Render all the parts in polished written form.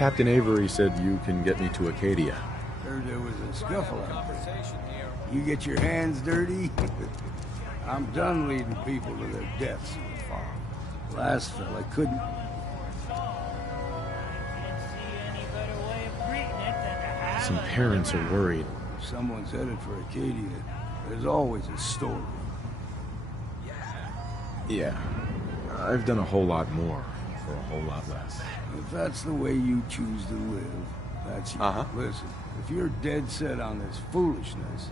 Captain Avery said you can get me to Acadia. Heard there was a scuffle out there. You get your hands dirty? I'm done leading people to their deaths in the fog. Last fella couldn't... Some parents are worried. If someone's headed for Acadia, there's always a story. Yeah. I've done a whole lot more for a whole lot less. If that's the way you choose to live, that's you. Listen, if you're dead set on this foolishness,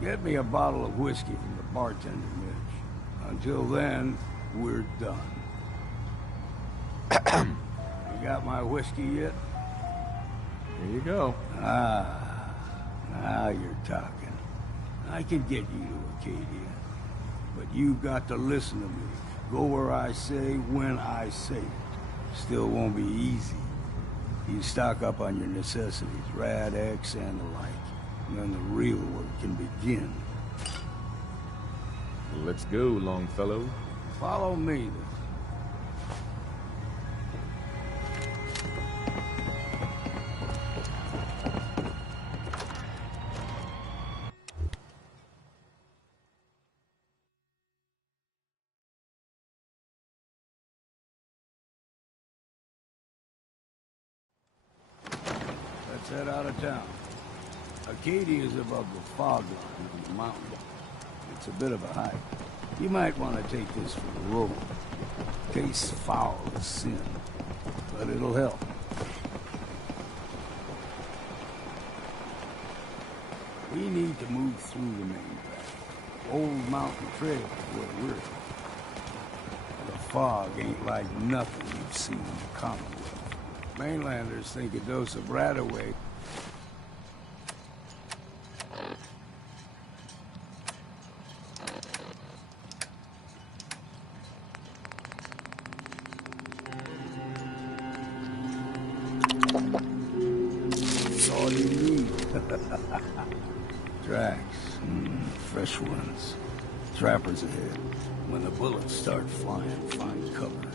get me a bottle of whiskey from the bartender, Mitch. Until then, we're done. You got my whiskey yet? Here you go. Ah, now you're talking. I can get you to Acadia, but you've got to listen to me. Go where I say, when I say it. Still won't be easy. You stock up on your necessities, Rad X and the like, and then the real work can begin. Let's go, Longfellow. Follow me, then. Let's head out of town. Acadia is above the fog line on the mountain. It's a bit of a hike. You might want to take this for the road. Tastes foul as sin, but it'll help. We need to move through the main path. Old mountain trail is where we're at. The fog ain't like nothing you've seen in the Commonwealth. Mainlanders think a dose of Radaway. That's all you need. Tracks. Fresh ones. Trappers ahead. When the bullets start flying, find cover.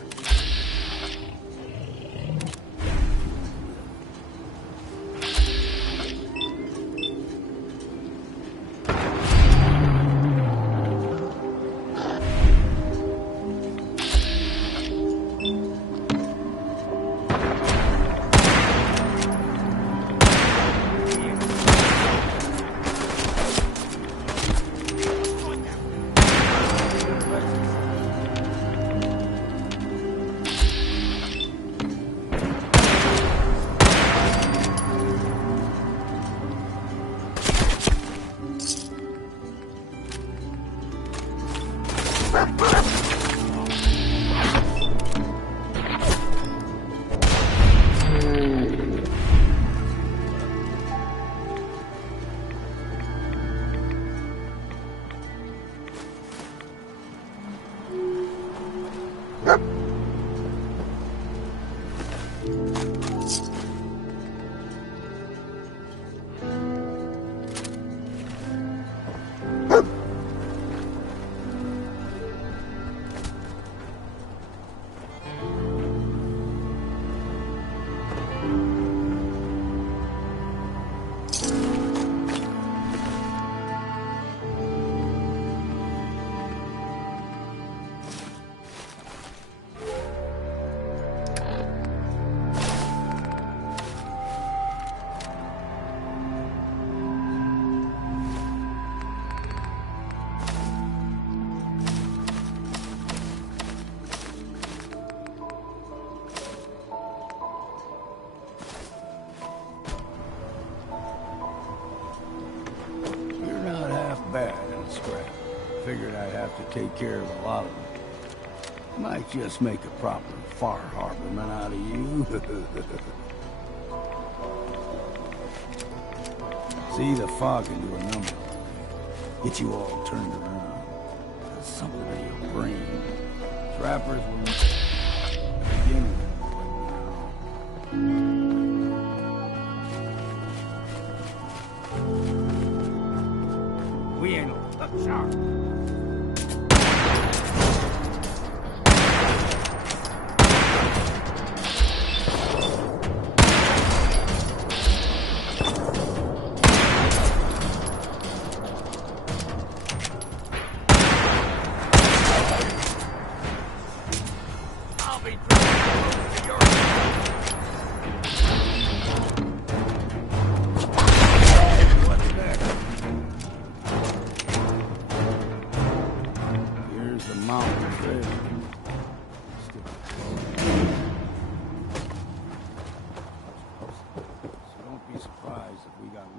Figured I'd have to take care of a lot of them. Might just make a proper farharborman out of you. See, the fog can do a number. Get you all turned around. There's something in your brain. Trappers will begin. We ain't no shot.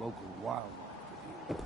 local wildlife to deal with.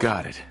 Got it.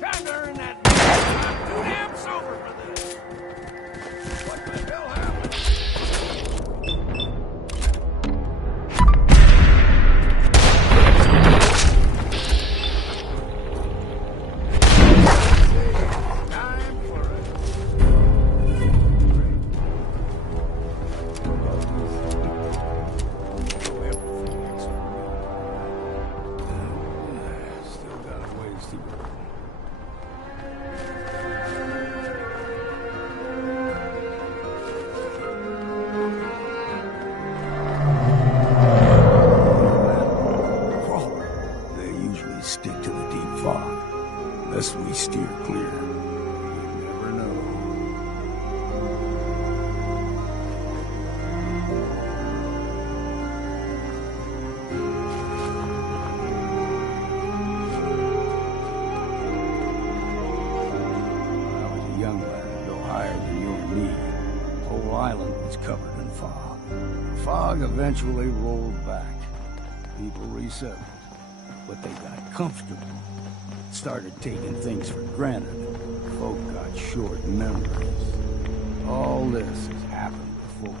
Time to earn that. I'm too damn sober for this. What the hell happened? Time for Still got a ways to go. Stick to the deep fog, unless we steer clear. You never know. When I was a young lad, no higher than you and me, the whole island was covered in fog. The fog eventually rolled back. People resettled. But they got comfortable, started taking things for granted. Folk got short memories. All this has happened before.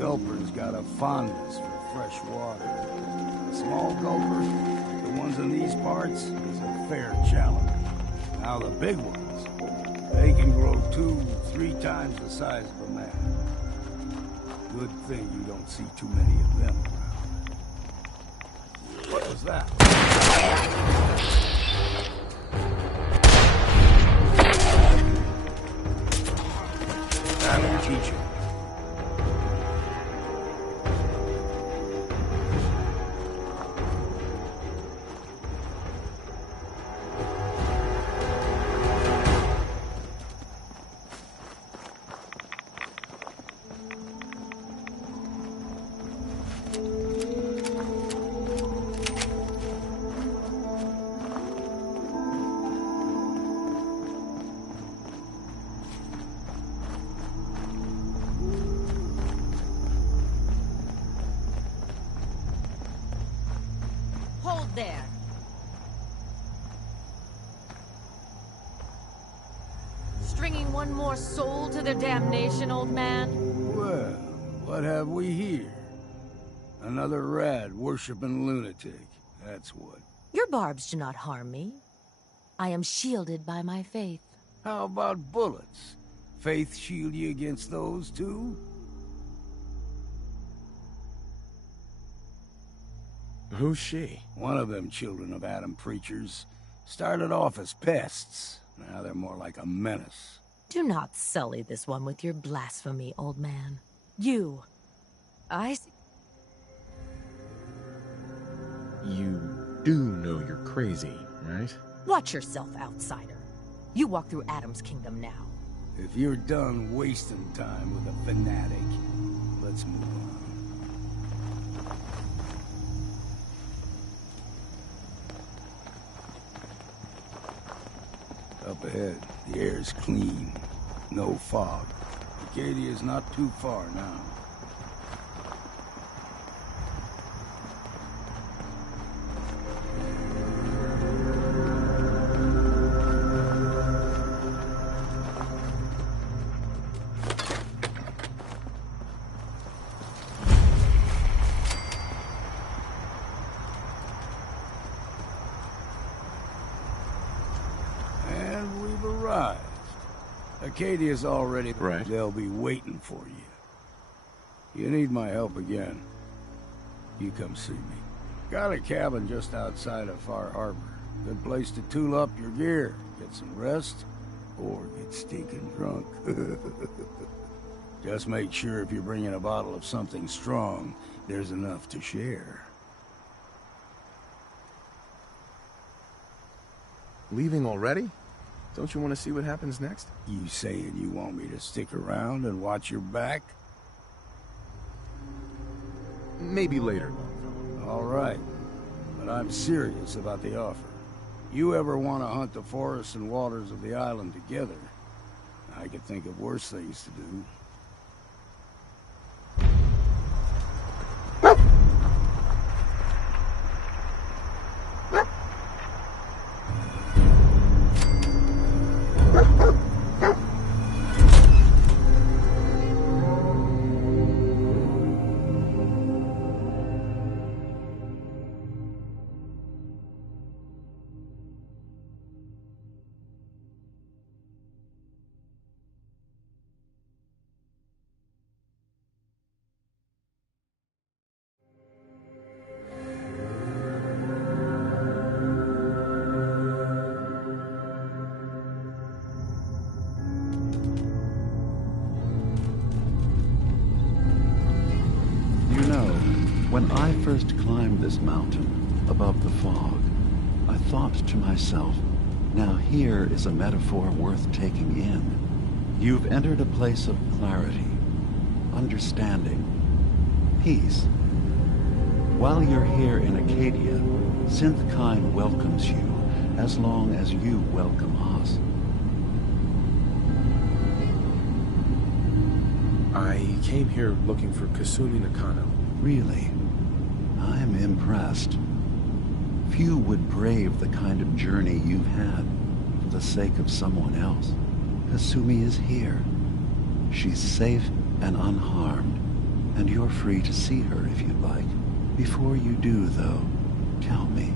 Gulper's got a fondness for fresh water. A small gulper, like the ones in these parts, is a fair challenge. Now the big ones, they can grow 2-3 times the size of a man. Good thing you don't see too many of them around. What was that? That'll teach you. Hold there. Stringing one more soul to their damnation, old man? Well, what have we here? Another rad-worshipping lunatic, that's what. Your barbs do not harm me. I am shielded by my faith. How about bullets? Faith shield you against those, too? Who's she? One of them children of Adam preachers. Started off as pests. Now they're more like a menace. Do not sully this one with your blasphemy, old man. You. You do know you're crazy, right? Watch yourself, outsider. You walk through Adam's kingdom now. If you're done wasting time with a fanatic, let's move on. Up ahead, the air's clean. No fog. Acadia's not too far now. And we've arrived. Acadia's already... Right. They'll be waiting for you. You need my help again. You come see me. Got a cabin just outside of Far Harbor. Good place to tool up your gear, get some rest, or get stinking drunk. Just make sure if you're bringing a bottle of something strong, there's enough to share. Leaving already? Don't you want to see what happens next? You saying you want me to stick around and watch your back? Maybe later. All right, but I'm serious about the offer. You ever want to hunt the forests and waters of the island together, I could think of worse things to do. When I first climbed this mountain, above the fog, I thought to myself, now here is a metaphor worth taking in. You've entered a place of clarity, understanding, peace. While you're here in Acadia, Synthkind welcomes you as long as you welcome us. I came here looking for Kasumi Nakano. Really? I'm impressed. Few would brave the kind of journey you've had for the sake of someone else. Kasumi is here. She's safe and unharmed, and you're free to see her if you'd like. Before you do, though, tell me,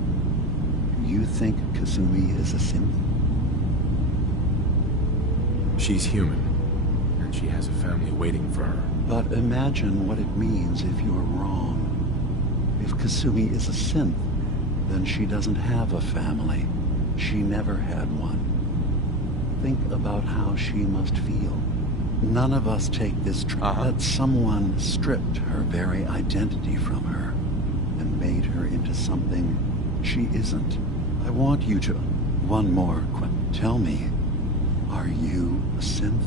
do you think Kasumi is a synth? She's human, and she has a family waiting for her. But imagine what it means if you're wrong. If Kasumi is a synth, then she doesn't have a family. She never had one. Think about how she must feel. None of us take this that someone stripped her very identity from her and made her into something she isn't. I want you to... One more question. Tell me, are you a synth?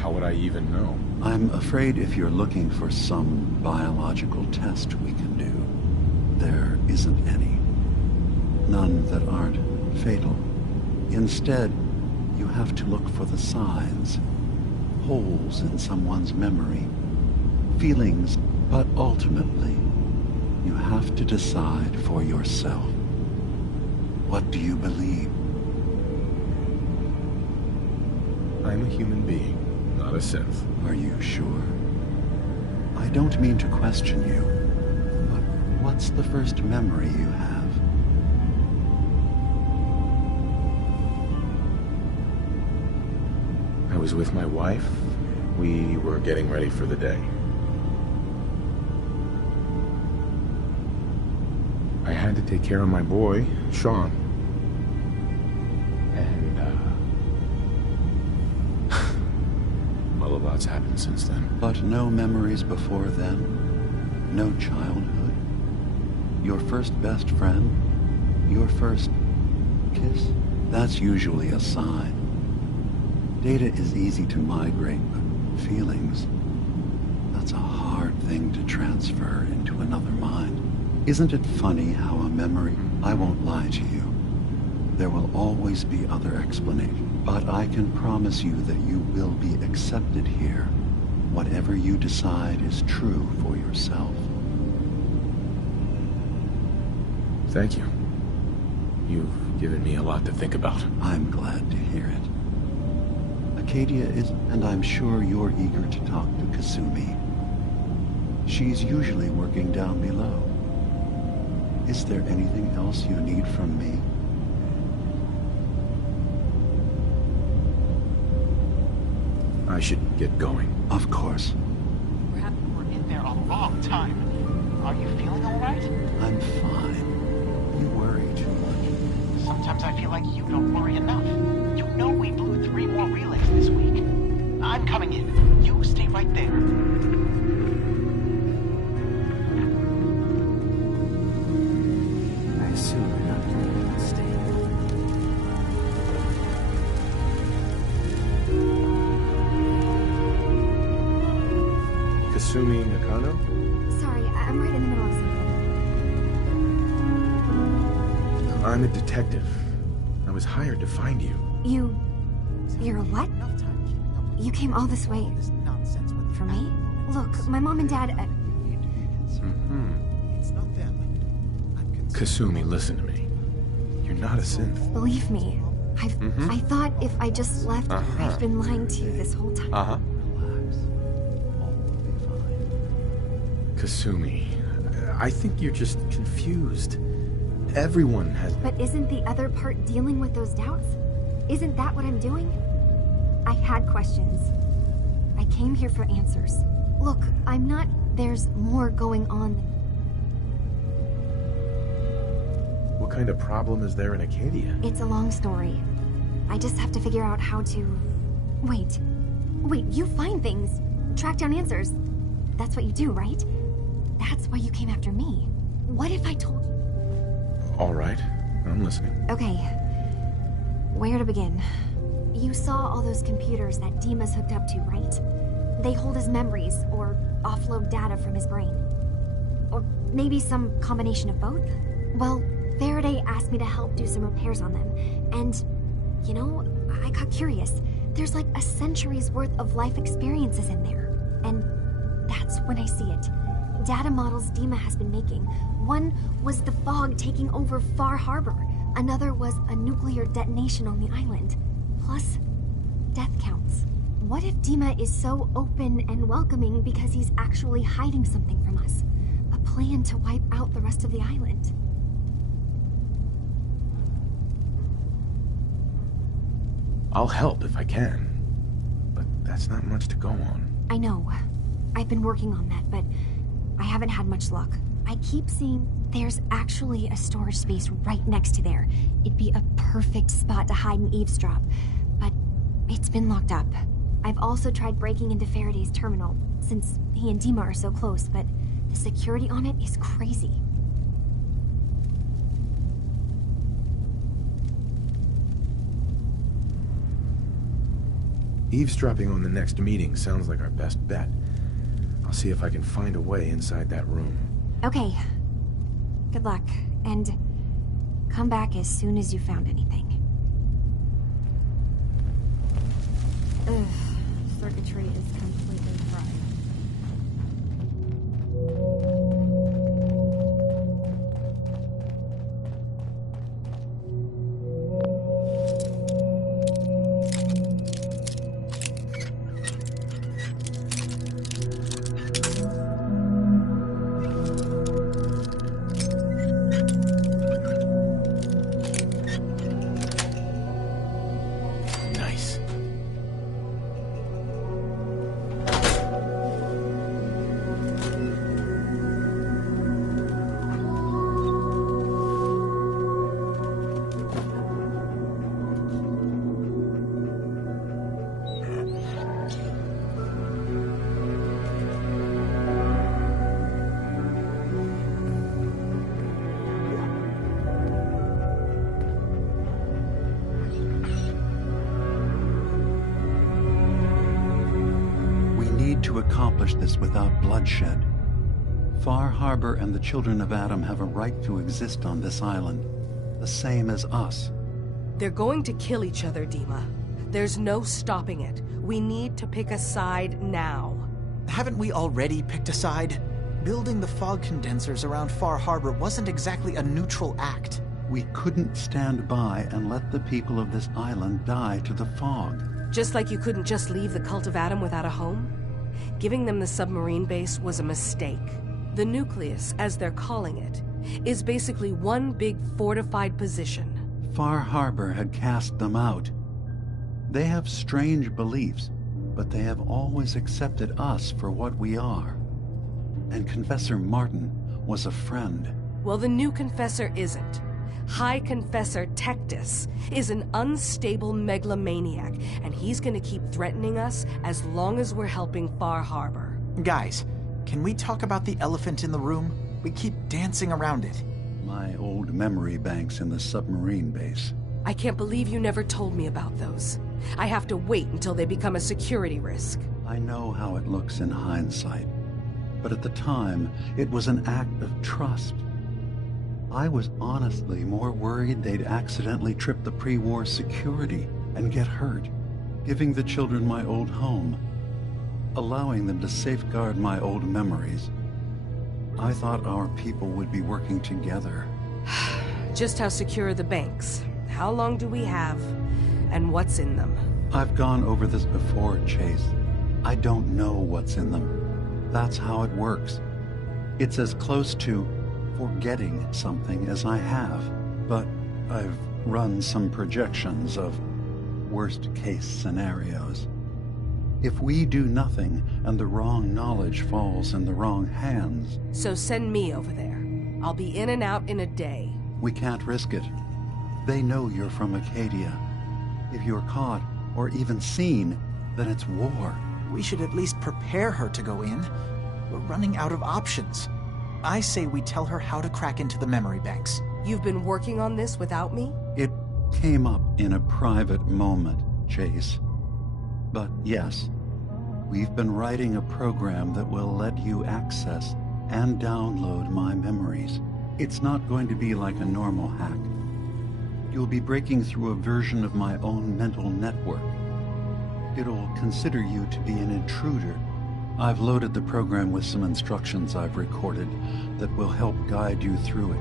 How would I even know? I'm afraid if you're looking for some biological test we can do, there isn't any. None that aren't fatal. Instead, you have to look for the signs, holes in someone's memory, feelings, but ultimately, you have to decide for yourself. What do you believe? I'm a human being, not a synth. Are you sure? I don't mean to question you, but what's the first memory you have? I was with my wife. We were getting ready for the day. I had to take care of my boy, Sean. And, well, a lot's happened since then. But no memories before then? No childhood? Your first best friend? Your first kiss? That's usually a sign. Data is easy to migrate, but feelings, that's a hard thing to transfer into another mind. Isn't it funny how a memory... I won't lie to you. There will always be other explanations, but I can promise you that you will be accepted here. Whatever you decide is true for yourself. Thank you. You've given me a lot to think about. I'm glad to hear it. Acadia is... and I'm sure you're eager to talk to Kasumi. She's usually working down below. Is there anything else you need from me? I should get going. Of course. We're in there a long time. Are you feeling all right? I'm fine. You worry too much. Sometimes I feel like you don't worry enough. You know we blew 3 more relays this week. I'm coming in. You stay right there. I assume you're not going to stay. Kasumi Nakano? Sorry, I'm right in the middle of something. I'm a detective. I was hired to find you. You're a what? You came all this way for me? Look, my mom and dad... Kasumi, listen to me. You're not a synth. Believe me, I thought if I just left, I've been lying to you this whole time. Relax. All will be fine. Kasumi, I think you're just confused. Everyone has... But isn't the other part dealing with those doubts? Isn't that what I'm doing? I had questions. I came here for answers. Look, I'm not... There's more going on. What kind of problem is there in Acadia? It's a long story. I just have to figure out how to... Wait, you find things. Track down answers. That's what you do, right? That's why you came after me. What if I told you... All right, I'm listening. Okay. Where to begin? You saw all those computers that Dima's hooked up to, right? They hold his memories, or offload data from his brain. Or maybe some combination of both? Well, Faraday asked me to help do some repairs on them, and, you know, I got curious. There's like a century's worth of life experiences in there, and that's when I see it. Data models Dima has been making. One was the fog taking over Far Harbor. Another was a nuclear detonation on the island. Plus, death counts. What if Dima is so open and welcoming because he's actually hiding something from us? A plan to wipe out the rest of the island? I'll help if I can. But that's not much to go on. I know. I've been working on that, but I haven't had much luck. I keep seeing there's actually a storage space right next to there. It'd be a perfect spot to hide and eavesdrop, but it's been locked up. I've also tried breaking into Faraday's terminal, since he and Dima are so close, but the security on it is crazy. Eavesdropping on the next meeting sounds like our best bet. I'll see if I can find a way inside that room. Okay. Good luck, and come back as soon as you found anything. Ugh, circuitry is completely fried. Nice. To accomplish this without bloodshed. Far Harbor and the children of Adam have a right to exist on this island, the same as us. They're going to kill each other, Dima. There's no stopping it. We need to pick a side now. Haven't we already picked a side? Building the fog condensers around Far Harbor wasn't exactly a neutral act. We couldn't stand by and let the people of this island die to the fog. Just like you couldn't just leave the Cult of Adam without a home? Giving them the submarine base was a mistake. The nucleus, as they're calling it, is basically one big fortified position. Far Harbor had cast them out. They have strange beliefs, but they have always accepted us for what we are. And Confessor Martin was a friend. Well, the new Confessor isn't. High Confessor Tectus is an unstable megalomaniac, and he's gonna keep threatening us as long as we're helping Far Harbor. Guys, can we talk about the elephant in the room? We keep dancing around it. My old memory banks in the submarine base. I can't believe you never told me about those. I have to wait until they become a security risk. I know how it looks in hindsight, but at the time, it was an act of trust. I was honestly more worried they'd accidentally trip the pre-war security and get hurt, giving the children my old home, allowing them to safeguard my old memories. I thought our people would be working together. Just how secure are the banks? How long do we have? And what's in them? I've gone over this before, Chase. I don't know what's in them. That's how it works. It's as close to forgetting something as I have, but I've run some projections of worst-case scenarios. If we do nothing and the wrong knowledge falls in the wrong hands... So send me over there. I'll be in and out in a day. We can't risk it. They know you're from Acadia. If you're caught, or even seen, then it's war. We should at least prepare her to go in. We're running out of options. I say we tell her how to crack into the memory banks. You've been working on this without me? It came up in a private moment, Chase. But yes, we've been writing a program that will let you access and download my memories. It's not going to be like a normal hack. You'll be breaking through a version of my own mental network. It'll consider you to be an intruder. I've loaded the program with some instructions I've recorded that will help guide you through it.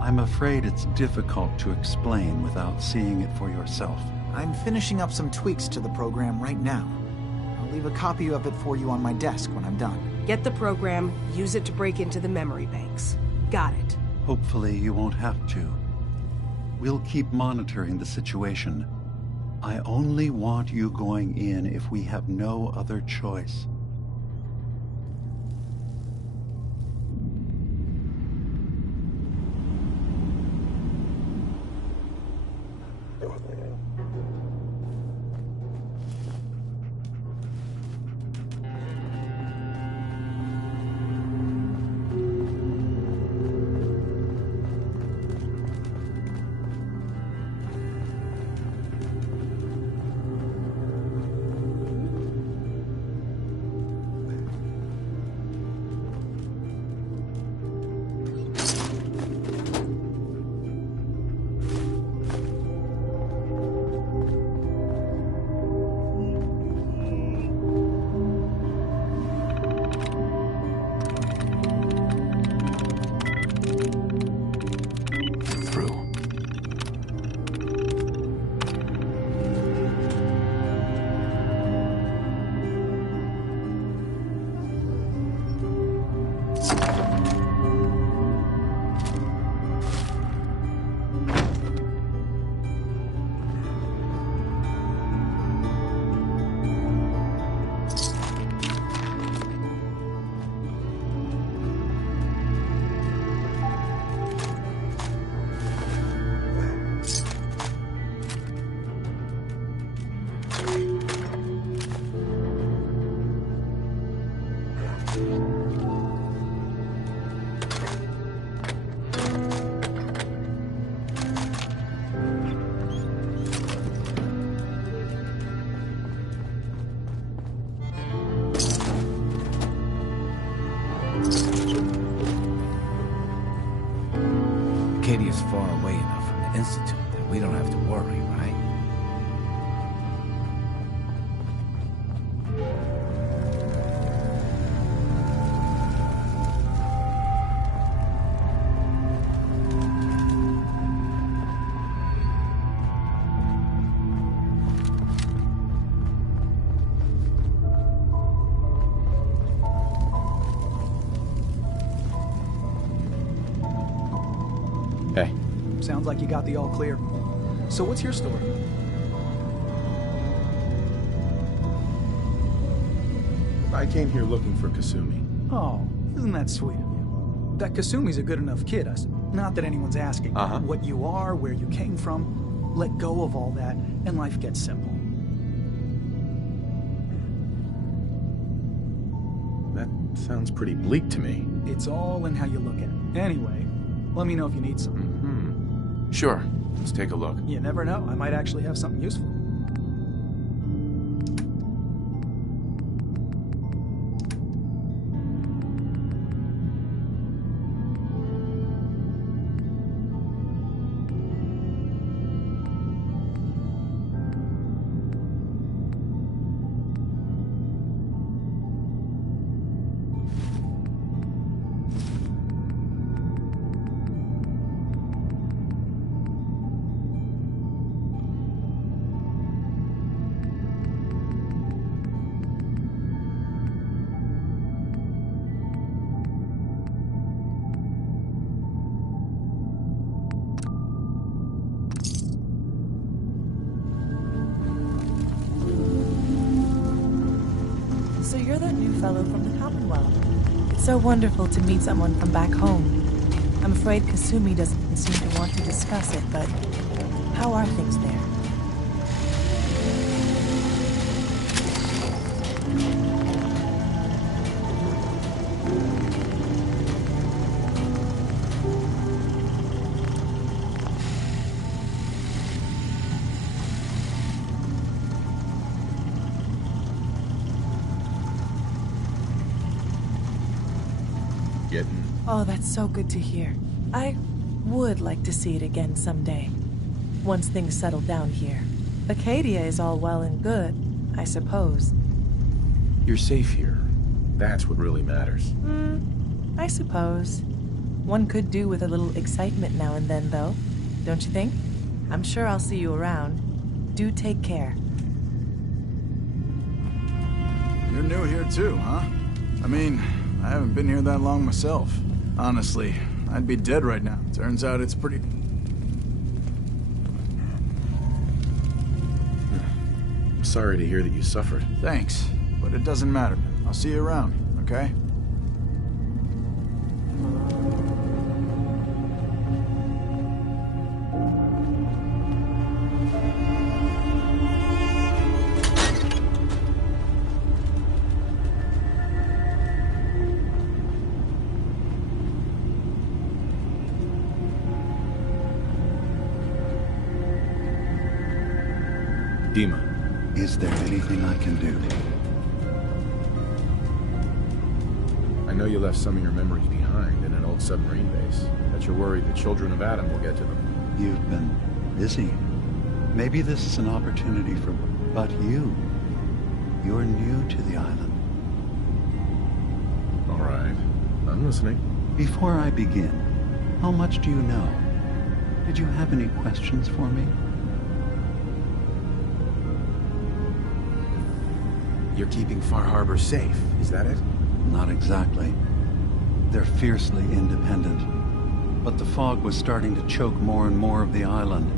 I'm afraid it's difficult to explain without seeing it for yourself. I'm finishing up some tweaks to the program right now. I'll leave a copy of it for you on my desk when I'm done. Get the program, use it to break into the memory banks. Got it. Hopefully you won't have to. We'll keep monitoring the situation. I only want you going in if we have no other choice. Acadia's far away enough from the Institute that we don't have to worry, right? Hey. Sounds like you got the all clear. So what's your story? I came here looking for Kasumi. Oh, isn't that sweet of you? That Kasumi's a good enough kid. Not that anyone's asking what you are, where you came from. Let go of all that, and life gets simple. That sounds pretty bleak to me. It's all in how you look at it. Anyway, let me know if you need something. Sure. Let's take a look. You never know. I might actually have something useful. So you're that new fellow from the Commonwealth. It's so wonderful to meet someone from back home. I'm afraid Kasumi doesn't seem to want to discuss it, but how are things there? Oh, that's so good to hear. I would like to see it again someday, once things settle down here. Acadia is all well and good, I suppose. You're safe here. That's what really matters. I suppose. One could do with a little excitement now and then, though, don't you think? I'm sure I'll see you around. Do take care. You're new here too, huh? I mean, I haven't been here that long myself. Honestly, I'd be dead right now. Turns out it's pretty... I'm sorry to hear that you suffered. Thanks, but it doesn't matter. I'll see you around, okay? Dima. Is there anything I can do? I know you left some of your memories behind in an old submarine base. That you're worried the children of Adam will get to them. You've been busy. Maybe this is an opportunity for... But you're new to the island. All right. I'm listening. Before I begin, how much do you know? Did you have any questions for me? You're keeping Far Harbor safe, is that it? Not exactly. They're fiercely independent. But the fog was starting to choke more and more of the island.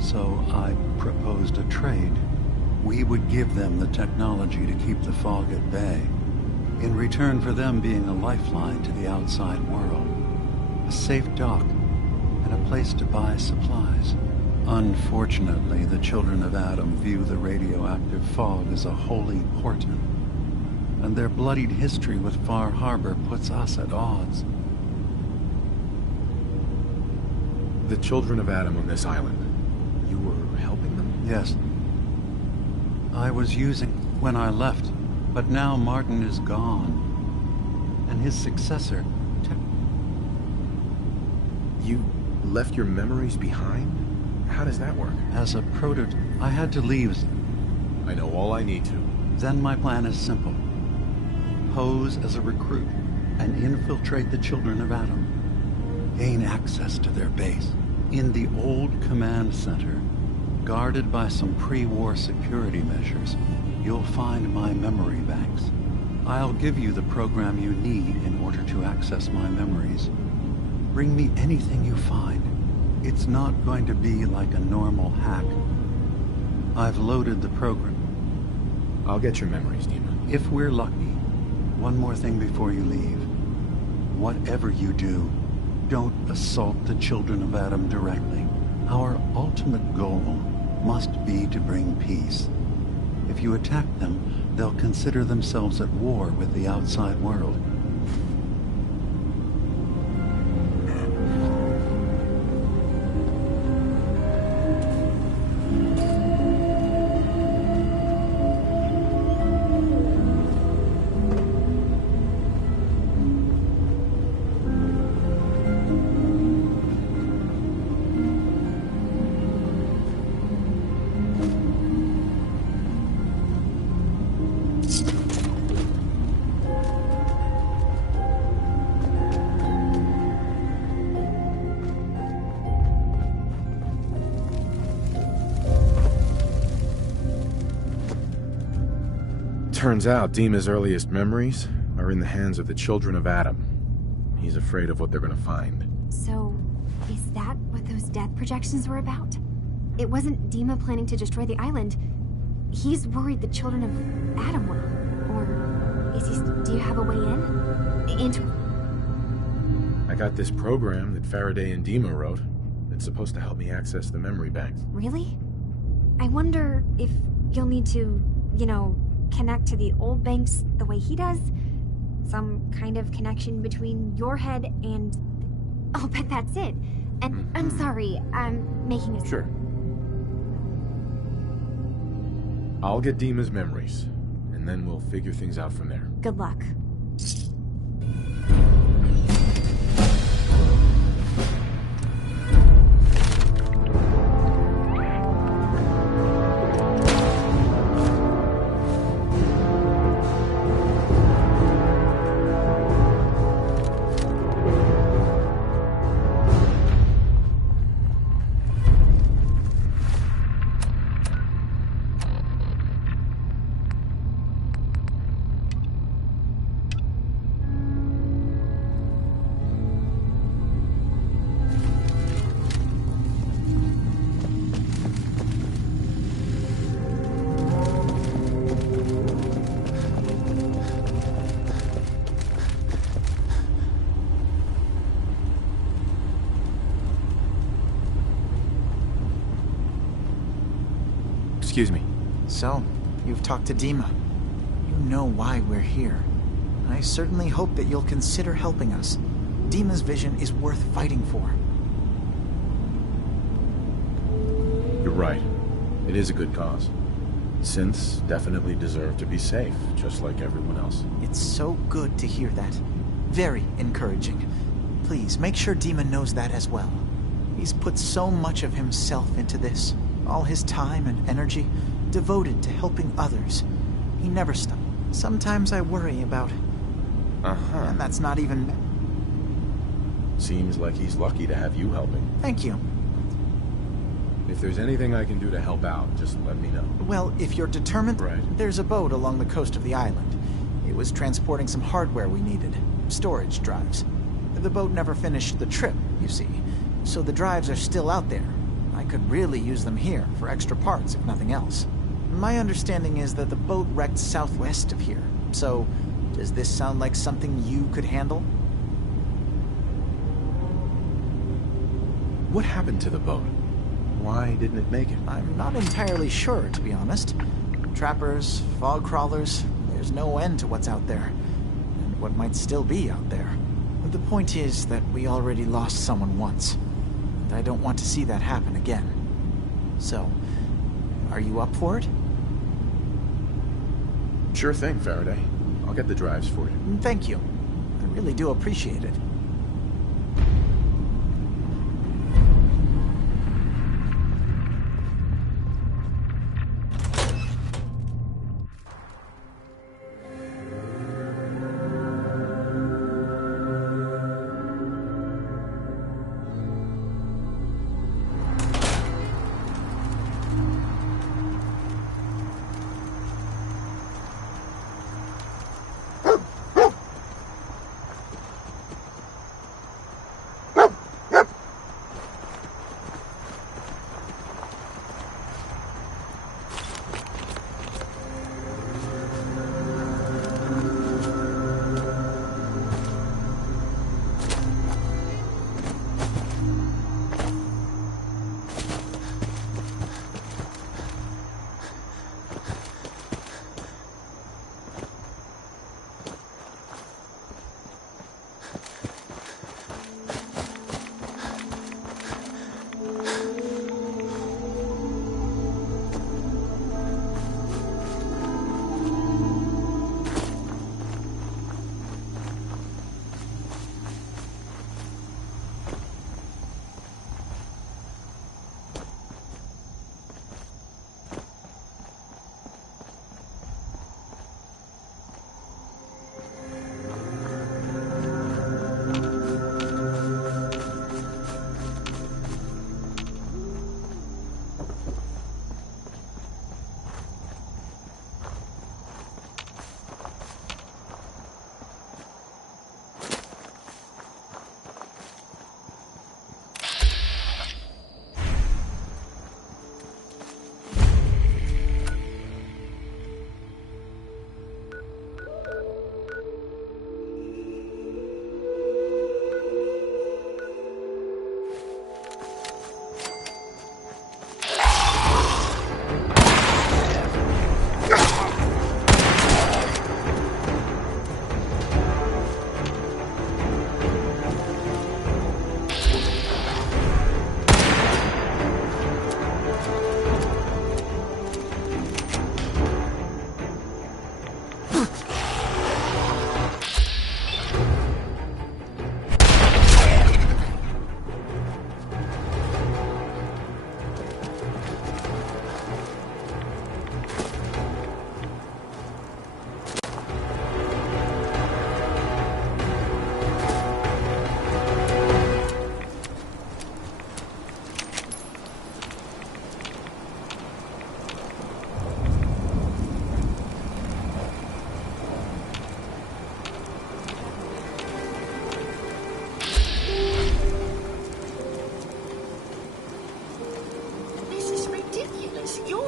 So I proposed a trade. We would give them the technology to keep the fog at bay, in return for them being a lifeline to the outside world. A safe dock, and a place to buy supplies. Unfortunately, the children of Adam view the radioactive fog as a holy portent, and their bloodied history with Far Harbor puts us at odds. The children of Adam on this island, you were helping them? Yes. I was using when I left, but now Martin is gone, and his successor... You left your memories behind? How does that work? As a prototype, I had to leave. I know all I need to. Then my plan is simple. Pose as a recruit and infiltrate the children of Adam. Gain access to their base. In the old command center, guarded by some pre-war security measures, you'll find my memory banks. I'll give you the program you need in order to access my memories. Bring me anything you find. It's not going to be like a normal hack. I've loaded the program. I'll get your memories, Dima. If we're lucky. One more thing before you leave. Whatever you do, don't assault the children of Adam directly. Our ultimate goal must be to bring peace. If you attack them, they'll consider themselves at war with the outside world. Turns out Dima's earliest memories are in the hands of the children of Adam. He's afraid of what they're gonna find. So, is that what those death projections were about? It wasn't Dima planning to destroy the island. He's worried the children of Adam will. Or is he... do you have a way in? Into... I got this program that Faraday and Dima wrote. It's supposed to help me access the memory banks. Really? I wonder if you'll need to, you know, connect to the old banks the way he does? Some kind of connection between your head and... I'll bet that's it. And I'm sorry, I'm making a... Sure. I'll get Dima's memories, and then we'll figure things out from there. Good luck. Excuse me. So, you've talked to Dima. You know why we're here. I certainly hope that you'll consider helping us. Dima's vision is worth fighting for. You're right. It is a good cause. Synths definitely deserve to be safe, just like everyone else. It's so good to hear that. Very encouraging. Please, make sure Dima knows that as well. He's put so much of himself into this. All his time and energy devoted to helping others. He never stopped. Sometimes I worry about it. Uh-huh. And that's not even... Seems like he's lucky to have you helping. Thank you. If there's anything I can do to help out, just let me know. Well, if you're determined, right. There's a boat along the coast of the island. It was transporting some hardware we needed. Storage drives. The boat never finished the trip, you see. So the drives are still out there. I could really use them here for extra parts, if nothing else. My understanding is that the boat wrecked southwest of here. So, does this sound like something you could handle? What happened to the boat? Why didn't it make it? I'm not entirely sure, to be honest. Trappers, fog crawlers, there's no end to what's out there. And what might still be out there. The point is that we already lost someone once. And I don't want to see that happen again. So, are you up for it? Sure thing, Faraday. I'll get the drives for you. Thank you. I really do appreciate it.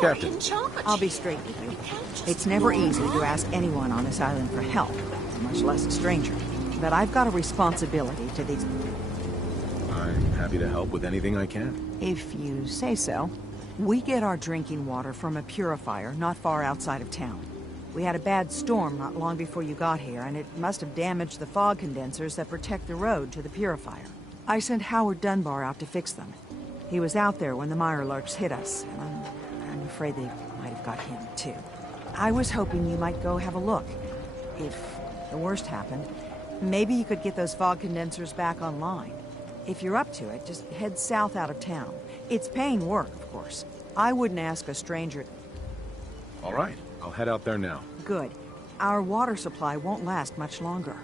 Captain. I'll be straight with you. It's never easy to ask anyone on this island for help, much less a stranger. But I've got a responsibility to these... I'm happy to help with anything I can. If you say so. We get our drinking water from a purifier not far outside of town. We had a bad storm not long before you got here, and it must have damaged the fog condensers that protect the road to the purifier. I sent Howard Dunbar out to fix them. He was out there when the Mirelurks hit us, and I'm afraid they might have got him, too. I was hoping you might go have a look. If the worst happened, maybe you could get those fog condensers back online. If you're up to it, just head south out of town. It's paying work, of course. I wouldn't ask a stranger... All right, I'll head out there now. Good. Our water supply won't last much longer.